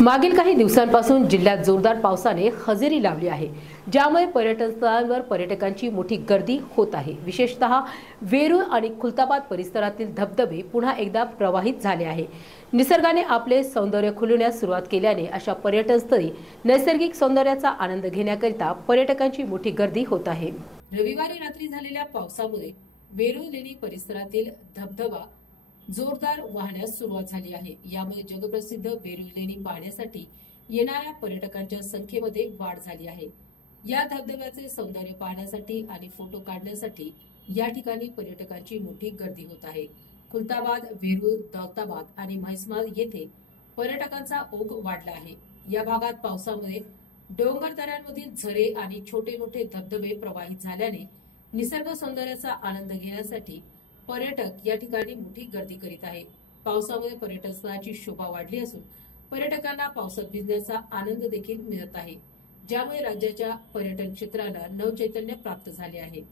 मागील काही दिवसांपासून जिल्ह्यात जोरदार पावसाने हजेरी लावली आहे, ज्यामुळे पर्यटन स्थळांवर पर्यटकांची मोठी गर्दी होत आहे। विशेषतः वेरूळ आणि खुलताबाद परिसरातील धबधबे पुन्हा एकदा प्रवाहित झाले आहे। निसर्गाने आपले सौंदर्य खुलवण्यास सुरुवात केल्याने अशा पर्यटन स्थळी नैसर्गिक सौंदर्याचा आनंद घेण्याकरिता पर्यटकांची मोठी गर्दी होत आहे। रविवारी रात्री झालेल्या पावसामुळे वेरूळ लेणी परिसरातील धबधबा जोरदार वाहण्यास सुरुवात झाली आहे। यामुळे जगप्रसिद्ध वेरूळ लेणी पाहण्यासाठी येणाऱ्या पर्यटकांच्या संख्येमध्ये वाढ झाली आहे। या धबधब्याचे सौंदर्य पाहण्यासाठी आणि फोटो काढण्यासाठी या ठिकाणी पर्यटकांची मोठी गर्दी होत आहे। खुलताबाद, वेरूळ, दौलताबाद आणि म्हैसमाळ येथे पर्यटकांचा ओघ वाढला आहे। या भागात पावसामुळे डोंगर दऱ्यांमधील झरे आणि छोटे मोठे धबधबे प्रवाहित झाल्याने निसर्ग सौंदर्याचा आनंद घेण्यासाठी पर्यटक या ठिकाणी मोठी गर्दी करीत आहे। पावसामुळे पर्यटन स्थळाची शोभा वाढली असून पर्यटकांना पावसात भिजण्याचा आनंद देखील मिळत आहे, ज्यामुळे राज्याच्या पर्यटन क्षेत्राला नवचैतन्य प्राप्त झाले आहे।